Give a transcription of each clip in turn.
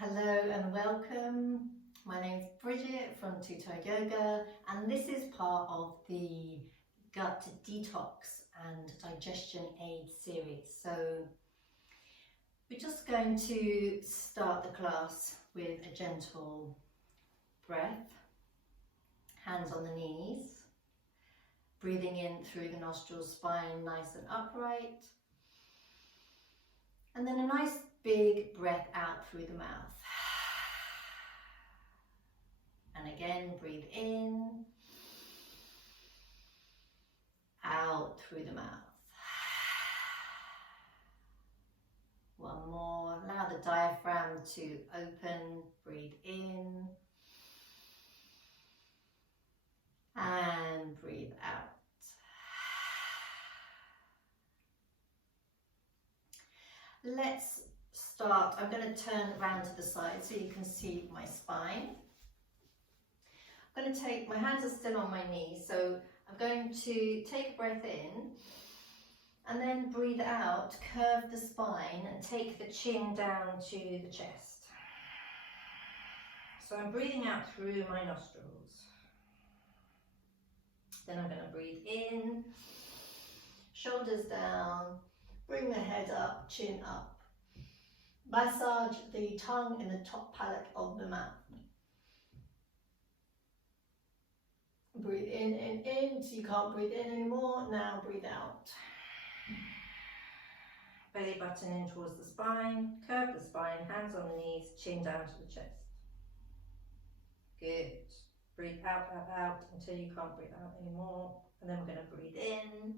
Hello and welcome. My name's Bridget from Detox Yoga, and this is part of the Gut Detox and Digestion Aid series. So we're just going to start the class with a gentle breath, hands on the knees, breathing in through the nostrils, spine nice and upright, and then a nice big breath out through the mouth. And again, breathe in, out through the mouth. One more, allow the diaphragm to open, breathe in, and breathe out. Let's start. I'm going to turn around to the side so you can see my spine. I'm going to take, my hands are still on my knees, so I'm going to take a breath in and then breathe out, curve the spine and take the chin down to the chest. So I'm breathing out through my nostrils. Then I'm going to breathe in, shoulders down, bring the head up, chin up. Massage the tongue in the top palate of the mouth. Breathe in, so you can't breathe in anymore. Now breathe out. Belly button in towards the spine, curve the spine, hands on the knees, chin down to the chest. Good. Breathe out, out, out until you can't breathe out anymore. And then we're going to breathe in.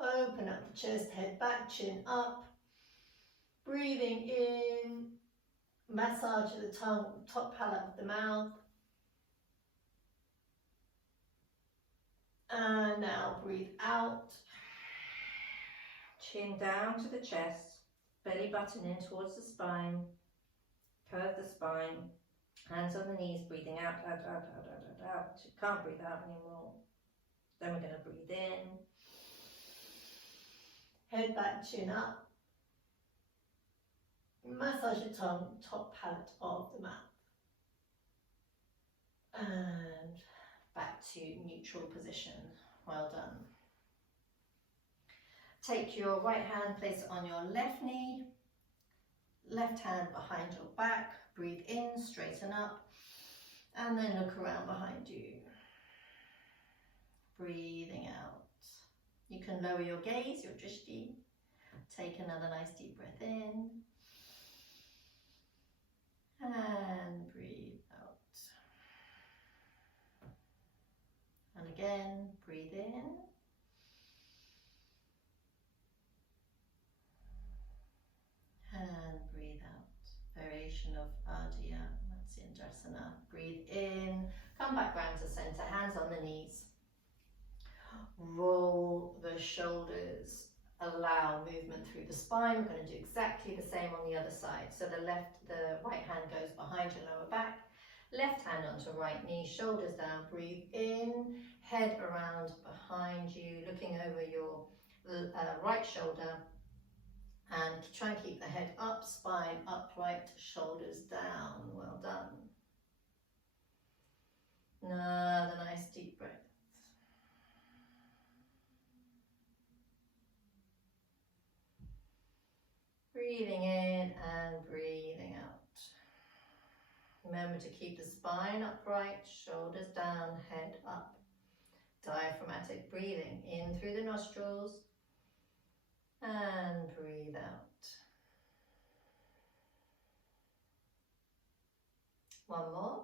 Open up the chest, head back, chin up. Breathing in, massage the tongue, top palate of the mouth. And now breathe out. Chin down to the chest, belly button in towards the spine. Curve the spine, hands on the knees, breathing out, out, out, out, out, out, out. You can't breathe out anymore. Then we're going to breathe in. Head back, chin up. Massage your tongue, top palate of the mouth. And back to neutral position. Well done. Take your right hand, place it on your left knee. Left hand behind your back. Breathe in, straighten up. And then look around behind you. Breathing out. You can lower your gaze, your drishti. Take another nice deep breath in. And breathe out. And again, breathe in. And breathe out. Variation of Ardhya, Matsyasana. Breathe in. Come back round to center, hands on the knees. Roll the shoulders. Allow movement through the spine. We're going to do exactly the same on the other side. So the right hand goes behind your lower back. Left hand onto right knee, shoulders down. Breathe in, head around behind you, looking over your right shoulder. And try and keep the head up, spine upright, shoulders down. Well done. Another nice deep breath. Breathing in and breathing out. Remember to keep the spine upright, shoulders down, head up. Diaphragmatic breathing in through the nostrils and breathe out. One more.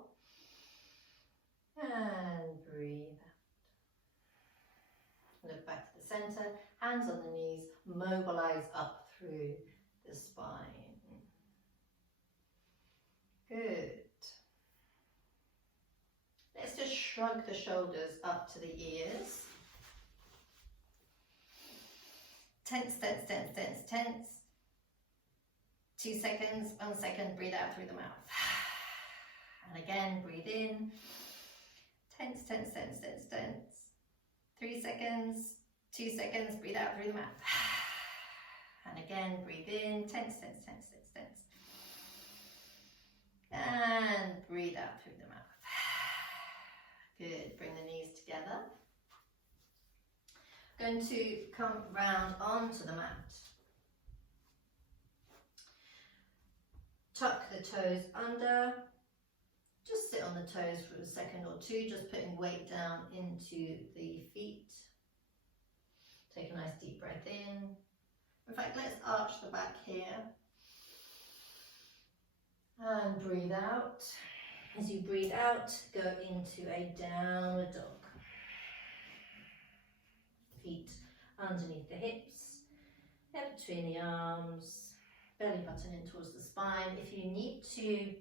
And breathe out. Look back to the center, hands on the knees, mobilize up through the spine. Good. Let's just shrug the shoulders up to the ears. Tense, tense, tense, tense, tense. 2 seconds, 1 second, breathe out through the mouth. And again, breathe in. Tense, tense, tense, tense, tense. 3 seconds, 2 seconds, breathe out through the mouth. And again, breathe in, tense, tense, tense, tense, tense. through the mouth. Good, bring the knees together. Going to come round onto the mat. Tuck the toes under. Just sit on the toes for a second or two, just putting weight down into the feet. Take a nice deep breath in. In fact, let's arch the back here. And breathe out. As you breathe out, go into a downward dog. Feet underneath the hips, head between the arms, belly button in towards the spine. If you need to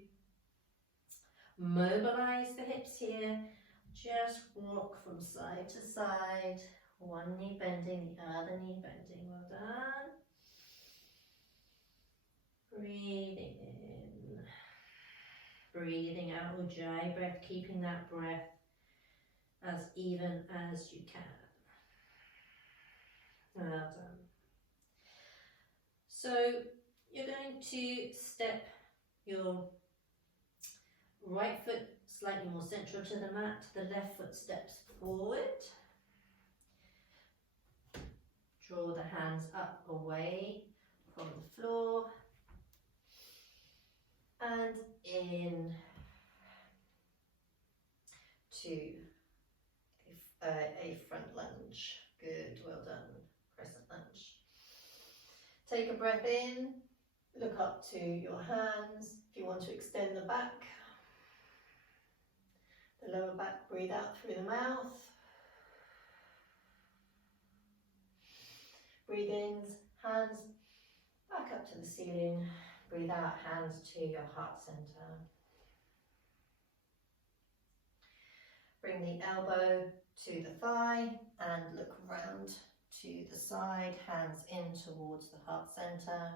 mobilise the hips here, just rock from side to side. One knee bending, the other knee bending. Well done. Breathing in. Breathing out, Ujjayi breath, keeping that breath as even as you can. Well done. So you're going to step your right foot slightly more central to the mat, the left foot steps forward. Draw the hands up away from the floor and in to a front lunge. Good, well done. Crescent lunge. Take a breath in, look up to your hands. If you want to extend the back, the lower back, breathe out through the mouth. Breathe in, hands back up to the ceiling. Breathe out, hands to your heart center. Bring the elbow to the thigh and look round to the side, hands in towards the heart center.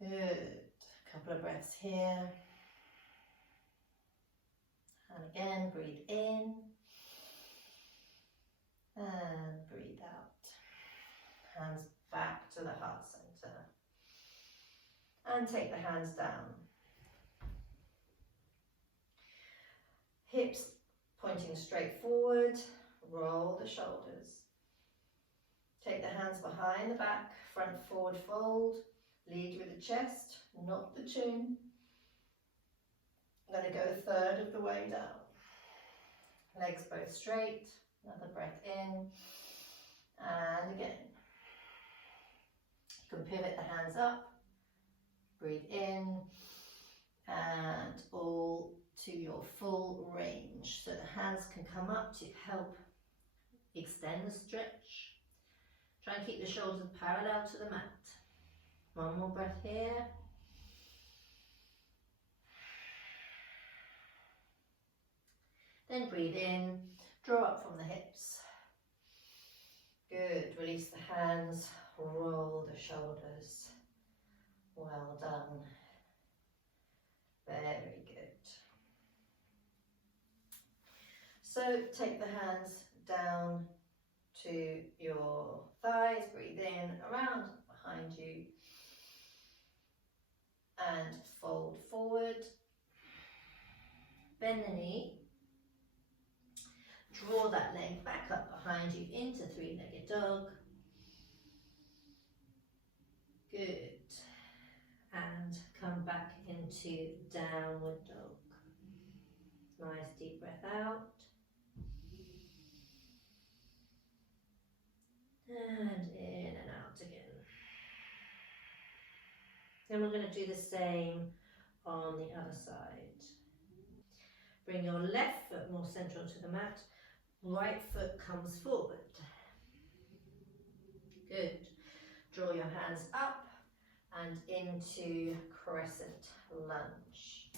Good. Couple of breaths here. And again, breathe in and breathe out. Hands back to the heart center. And take the hands down. Hips pointing straight forward, roll the shoulders. Take the hands behind the back, front forward fold, lead with the chest, not the chin. I'm going to go a third of the way down. Legs both straight, another breath in, and again. You can pivot the hands up, breathe in, and all to your full range. So the hands can come up to help extend the stretch. Try and keep the shoulders parallel to the mat. One more breath here. Then breathe in, draw up from the hips. Good, release the hands, roll the shoulders. Well done. Very good. So take the hands down to your thighs, breathe in, around behind you, and fold forward. Bend the knee. Draw that leg back up behind you into three-legged dog. Good. And come back into downward dog. Nice deep breath out. And in and out again. Then we're going to do the same on the other side. Bring your left foot more central to the mat. Right foot comes forward. Good. Draw your hands up and into crescent lunge.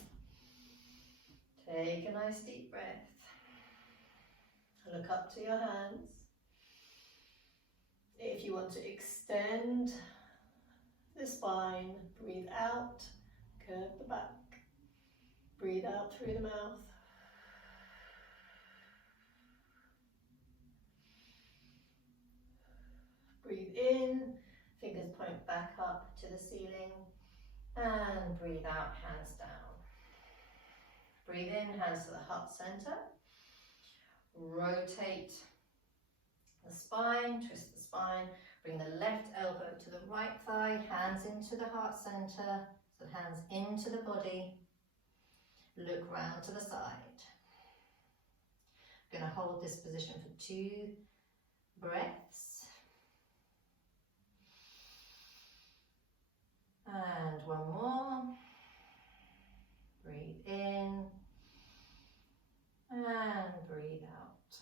Take a nice deep breath. Look up to your hands. If you want to extend the spine, breathe out, curve the back. Breathe out through the mouth. Breathe in, fingers point back up to the ceiling, and breathe out, hands down. Breathe in, hands to the heart center. Rotate the spine, twist the spine. Bring the left elbow to the right thigh, hands into the heart center, so hands into the body. Look round to the side. I'm going to hold this position for 2 breaths. And one more. Breathe in and breathe out.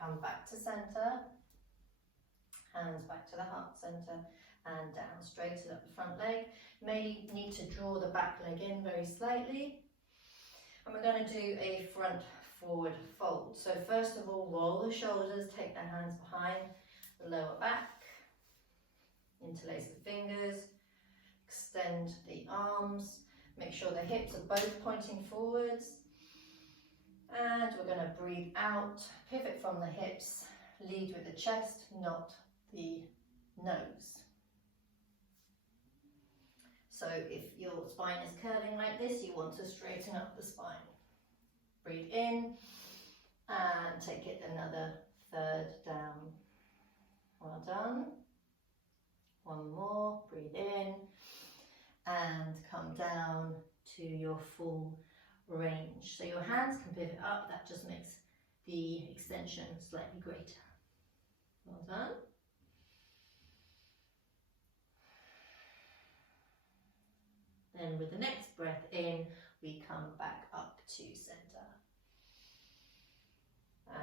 Come back to center. Hands back to the heart center and down, straighten up the front leg. May need to draw the back leg in very slightly. And we're going to do a front forward fold. So first of all, roll the shoulders, take the hands behind the lower back, interlace the fingers, extend the arms, make sure the hips are both pointing forwards. And we're going to breathe out, pivot from the hips, lead with the chest, not the nose. So if your spine is curving like this, you want to straighten up the spine. Breathe in and take it another third down. Well done. One more, breathe in and come down to your full range. So your hands can pivot up, that just makes the extension slightly greater. Well done. Then with the next breath in, we come back up to center.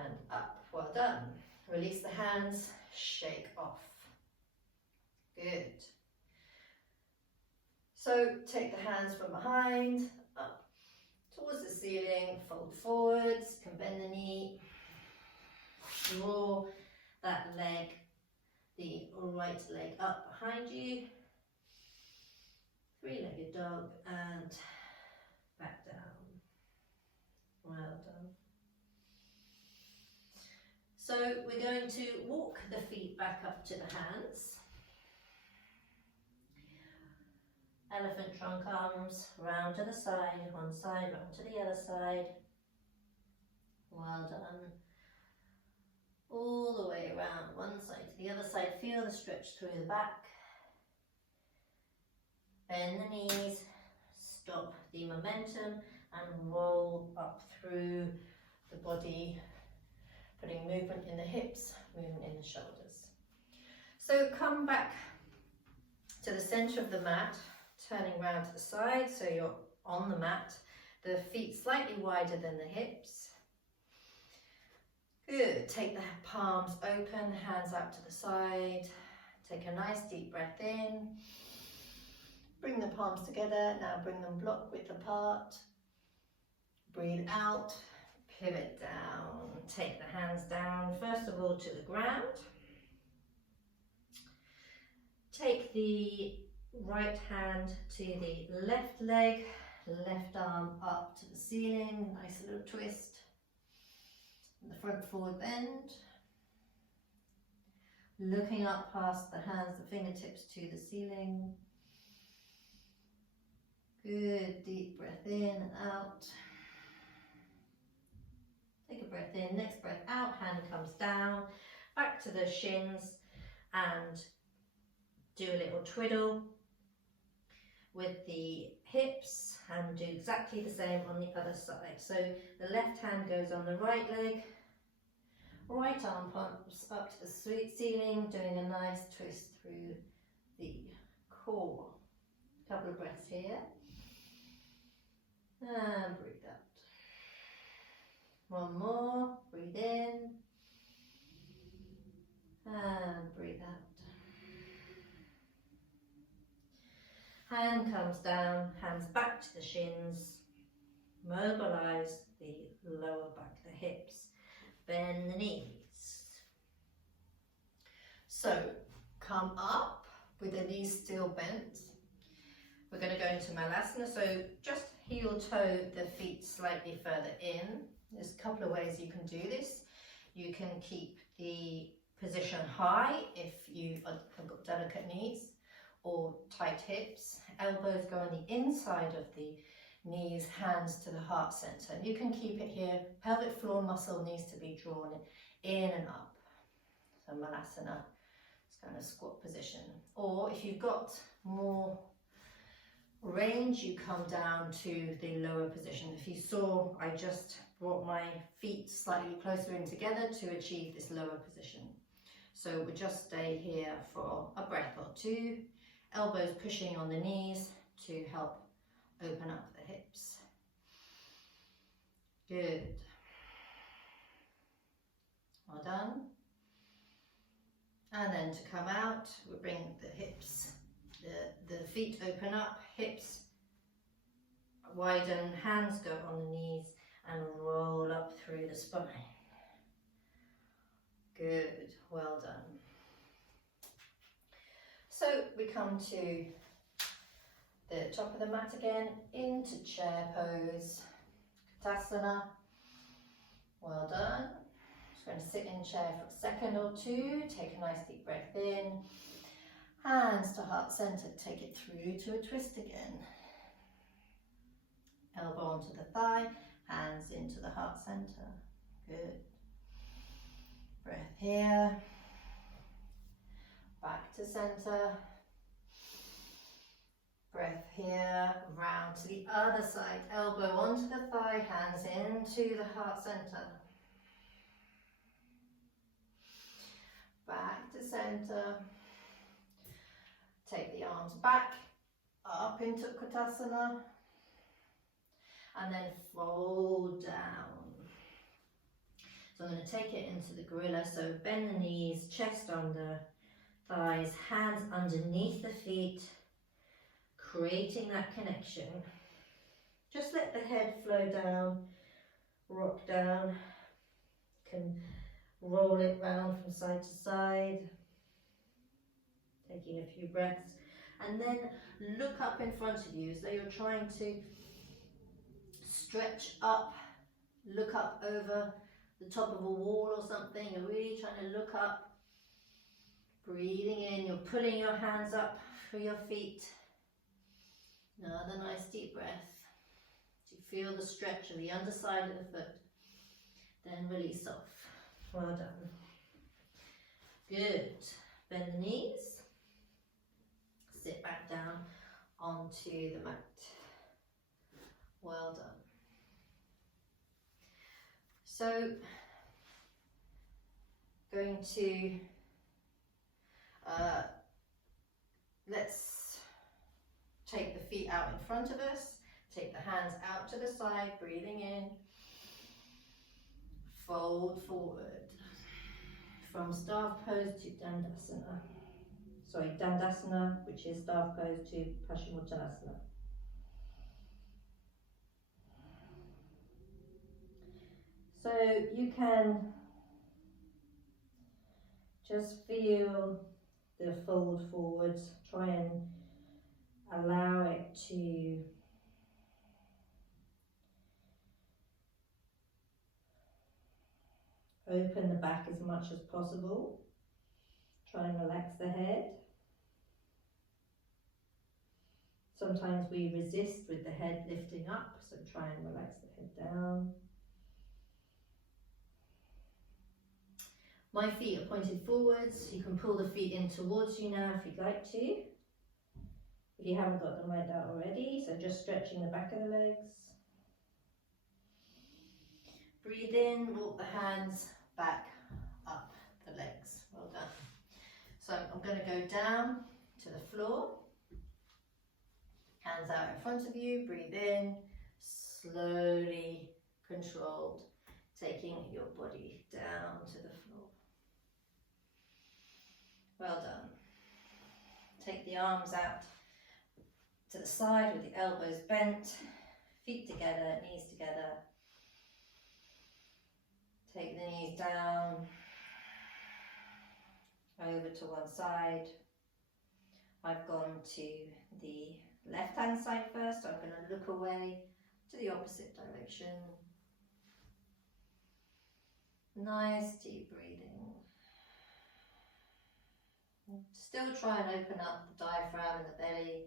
And up, well done. Release the hands, shake off. Good. So take the hands from behind, up towards the ceiling, fold forwards, can bend the knee, draw that leg, the right leg up behind you, 3-legged dog and back down. Well done. So we're going to walk the feet back up to the hands. Elephant trunk arms round to the side, one side, round to the other side. Well done. All the way around, one side to the other side. Feel the stretch through the back. Bend the knees, stop the momentum and roll up through the body, putting movement in the hips, movement in the shoulders. So come back to the center of the mat, turning round to the side so you're on the mat, the feet slightly wider than the hips. Good, take the palms open, hands out to the side, take a nice deep breath in. Bring the palms together, now bring them block width apart. Breathe out, pivot down, take the hands down, first of all to the ground. Take the right hand to the left leg, left arm up to the ceiling, nice little twist. And the front forward bend. Looking up past the hands, the fingertips to the ceiling. Good, deep breath in and out. Take a breath in, next breath out, hand comes down, back to the shins and do a little twiddle with the hips and do exactly the same on the other side. So the left hand goes on the right leg, right arm pumps up to the ceiling, doing a nice twist through the core. Couple of breaths here. And breathe out. One more, breathe in. And breathe out. Hand comes down, hands back to the shins. Mobilise the lower back, the hips. Bend the knees. So come up with the knees still bent. We're going to go into malasana, so just heel toe the feet slightly further in. There's a couple of ways you can do this. You can keep the position high if you have got delicate knees or tight hips. Elbows go on the inside of the knees, hands to the heart center. And you can keep it here. Pelvic floor muscle needs to be drawn in and up. So malasana, it's kind of squat position. Or if you've got more range, you come down to the lower position. If you saw, I just brought my feet slightly closer in together to achieve this lower position. So we'll just stay here for a breath or two, elbows pushing on the knees to help open up the hips. Good. Well done. And then to come out, we bring the hips, the feet open up, hips widen, hands go on the knees and roll up through the spine. Good, well done. So we come to the top of the mat again, into chair pose, Katasana. Well done. Just going to sit in chair for a second or two, take a nice deep breath in, hands to heart center, take it through to a twist again. Elbow onto the thigh, hands into the heart center. Good. Breath here. Back to center. Breath here, round to the other side, elbow onto the thigh, hands into the heart center. Back to center. Take the arms back, up into Utkatasana, and then fold down. So I'm going to take it into the gorilla, so bend the knees, chest under, thighs, hands underneath the feet, creating that connection. Just let the head flow down, rock down. You can roll it round from side to side, taking a few breaths, and then look up in front of you as though you're trying to stretch up, look up over the top of a wall or something. You're really trying to look up, breathing in, you're pulling your hands up for your feet. Another nice deep breath. To feel the stretch of the underside of the foot. Then release off. Well done. Good. Bend the knees. Sit back down onto the mat. Well done. So, going to, let's take the feet out in front of us, take the hands out to the side, breathing in, fold forward from staff pose to Dandasana. Sorry, Dandasana, which is staff pose, to Paschimottanasana. So you can just feel the fold forwards, try and allow it to open the back as much as possible. Try and relax the head. Sometimes we resist with the head lifting up, so try and relax the head down. My feet are pointed forwards. You can pull the feet in towards you now if you'd like to. If you haven't got them like that already, so just stretching the back of the legs. Breathe in, walk the hands back up the legs. Well done. So I'm going to go down to the floor. Hands out in front of you. Breathe in, slowly controlled, taking your body down to the floor. Well done. Take the arms out to the side with the elbows bent, feet together, knees together. Take the knees down, over to one side. I've gone to the left hand side first, so I'm going to look away to the opposite direction. Nice deep breathing. Still try and open up the diaphragm and the belly.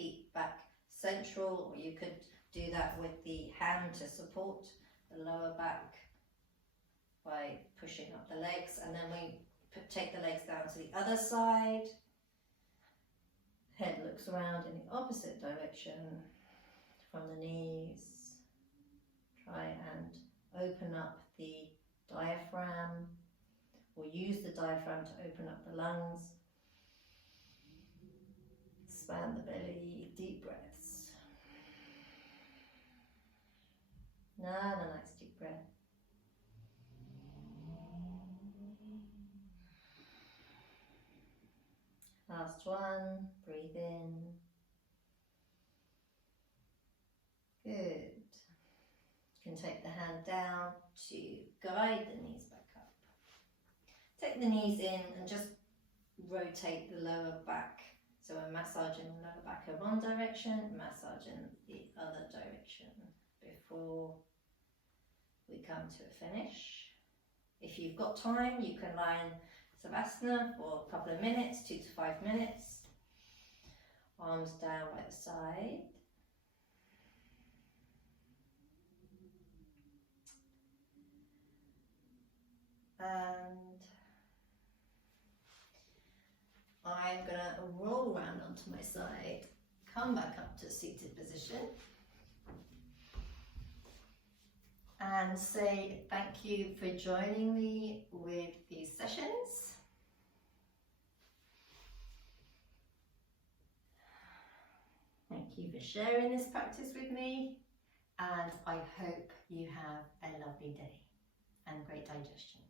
feet back central, or you could do that with the hand to support the lower back by pushing up the legs, and then we take the legs down to the other side. Head looks around in the opposite direction from the knees. Try and open up the diaphragm, or use the diaphragm to open up the lungs. Expand the belly, deep breaths. Another nice deep breath. Last one, breathe in. Good. You can take the hand down to guide the knees back up. Take the knees in and just rotate the lower back. So we're massaging the lower back in one direction, massaging the other direction before we come to a finish. If you've got time, you can lie in Savasana for a couple of minutes, 2 to 5 minutes. Arms down by the side. And I'm going to roll around onto my side, come back up to seated position, and say thank you for joining me with these sessions. Thank you for sharing this practice with me, and I hope you have a lovely day and great digestion.